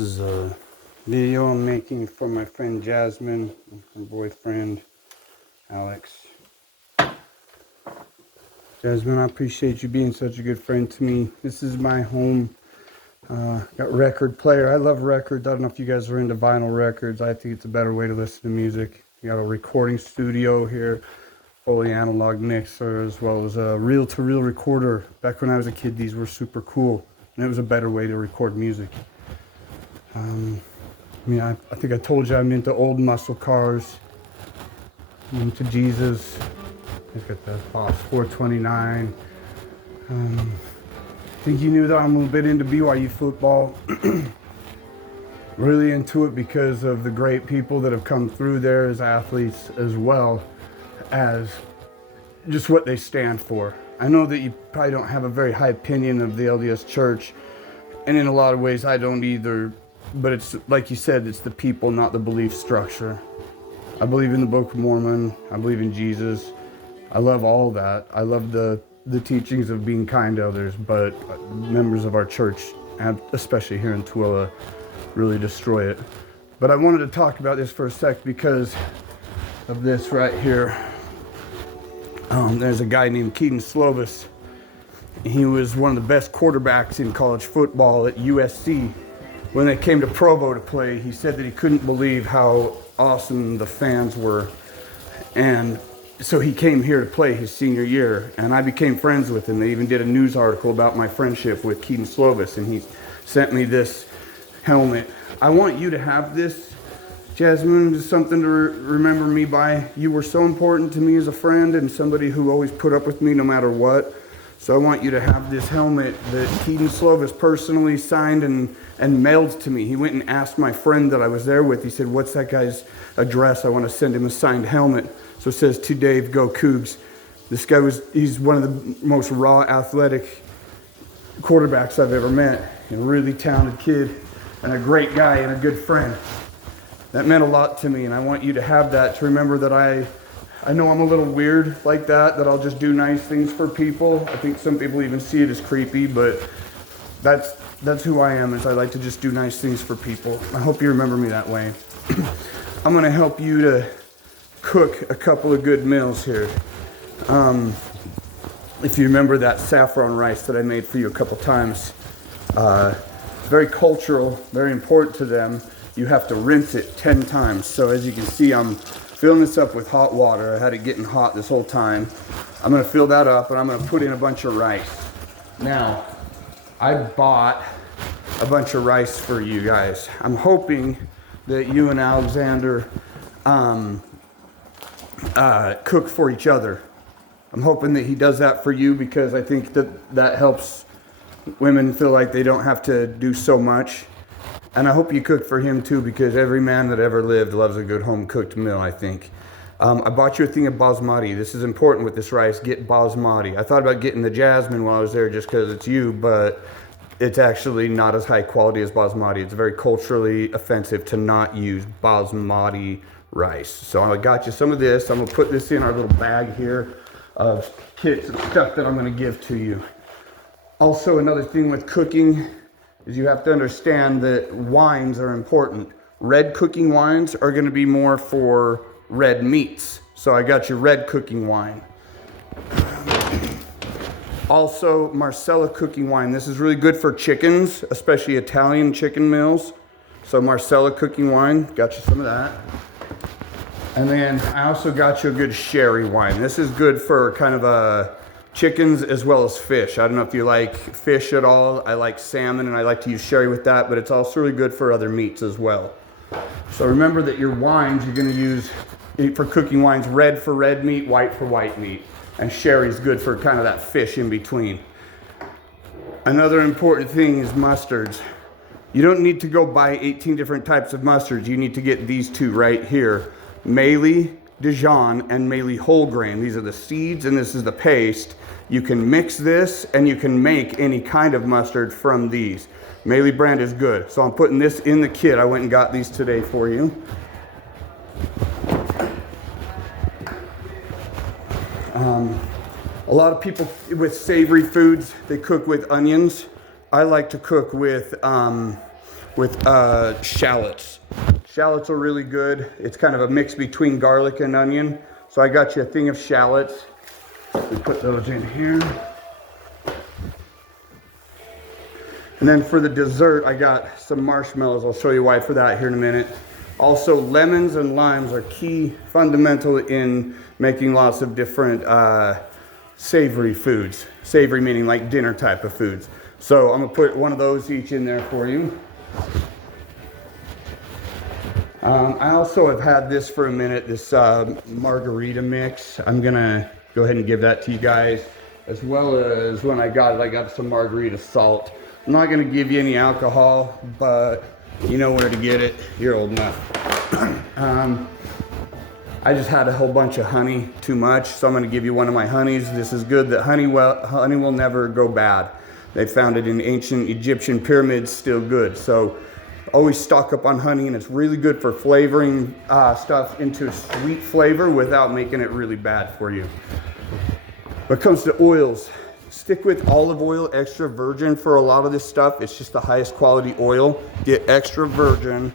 This is a video I'm making for my friend Jasmine and her boyfriend Alex. Jasmine, I appreciate you being such a good friend to me. This is my home. Got record player. I love records. I don't know if you guys are into vinyl records. I think it's a better way to listen to music. You got a recording studio here, fully analog mixer, as well as a reel-to-reel recorder. Back when I was a kid, these were super cool, and it was a better way to record music. I think I told you I'm into old muscle cars. I'm into Jesus. Look at the Boss 429. I think you knew that I'm a little bit into BYU football. Really into it because of the great people that have come through there as athletes, as well as just what they stand for. I know that you probably don't have a very high opinion of the LDS Church, and in a lot of ways I don't either. But it's like you said, it's the people, not the belief structure. I believe in the Book of Mormon. I believe in Jesus. I love all that. I love the teachings of being kind to others, but members of our church, especially here in Tooele, really destroy it. But I wanted to talk about this for a sec because of this right here. There's a guy named Keaton Slovis. He was one of the best quarterbacks in college football at USC. When they came to Provo to play, he said that he couldn't believe how awesome the fans were. And so he came here to play his senior year, and I became friends with him. They even did a news article about my friendship with Keaton Slovis, and he sent me this helmet. I want you to have this, Jasmine. It's something to remember me by. You were so important to me as a friend and somebody who always put up with me no matter what. So I want you to have this helmet that Keaton Slovis personally signed and mailed to me. He went and asked my friend that I was there with. He said, "What's that guy's address? I want to send him a signed helmet." So it says, "To Dave, go Cougs." This guy he's one of the most raw athletic quarterbacks I've ever met. A really talented kid and a great guy and a good friend. That meant a lot to me, and I want you to have that to remember that I know I'm a little weird like that I'll just do nice things for people. I think some people even see it as creepy, but that's who I am, is I like to just do nice things for people. I hope you remember me that way. I'm gonna help you to cook a couple of good meals here. If you remember that saffron rice that I made for you a couple times, very cultural, very important to them. You have to rinse it 10 times. So as you can see, I'm filling this up with hot water. I had it getting hot this whole time. I'm gonna fill that up and I'm gonna put in a bunch of rice. Now, I bought a bunch of rice for you guys. I'm hoping that you and Alexander cook for each other. I'm hoping that he does that for you because I think that helps women feel like they don't have to do so much. And I hope you cook for him too, because every man that ever lived loves a good home cooked meal, I think. I bought you a thing of basmati. This is important with this rice. Get basmati. I thought about getting the jasmine while I was there just because it's you, but it's actually not as high quality as basmati. It's very culturally offensive to not use basmati rice. So I got you some of this. I'm gonna put this in our little bag here of kits and stuff that I'm gonna give to you. Also, another thing with cooking is you have to understand that wines are important. Red cooking wines are gonna be more for red meats. So I got you red cooking wine. Also, Marsala cooking wine. This is really good for chickens, especially Italian chicken meals. So Marsala cooking wine, got you some of that. And then I also got you a good sherry wine. This is good for kind of chickens as well as fish. I don't know if you like fish at all. I like salmon and I like to use sherry with that, but it's also really good for other meats as well. So remember that your wines you're gonna use for cooking wines, red for red meat, white for white meat. And sherry is good for kind of that fish in between. Another important thing is mustards. You don't need to go buy 18 different types of mustards. You need to get these two right here. Meili Dijon and Meili whole grain. These are the seeds and this is the paste. You can mix this and you can make any kind of mustard from these. Meili brand is good. So I'm putting this in the kit. I went and got these today for you. A lot of people with savory foods, they cook with onions. I like to cook with with shallots. Shallots are really good. It's kind of a mix between garlic and onion. So I got you a thing of shallots. We put those in here. And then for the dessert, I got some marshmallows. I'll show you why for that here in a minute. Also, lemons and limes are key, fundamental in making lots of different savory foods. Savory meaning like dinner type of foods. So I'm gonna put one of those each in there for you. I also have had this for a minute, this margarita mix. I'm gonna go ahead and give that to you guys, as well as when I got some margarita salt. I'm not gonna give you any alcohol, but you know where to get it. You're old enough. I just had a whole bunch of honey, too much, so I'm gonna give you one of my honeys. This is good. That honey will never go bad. They found it in ancient Egyptian pyramids, still good. So always stock up on honey, and it's really good for flavoring stuff into a sweet flavor without making it really bad for you. When it comes to oils, stick with olive oil, extra virgin for a lot of this stuff. It's just the highest quality oil. Get extra virgin.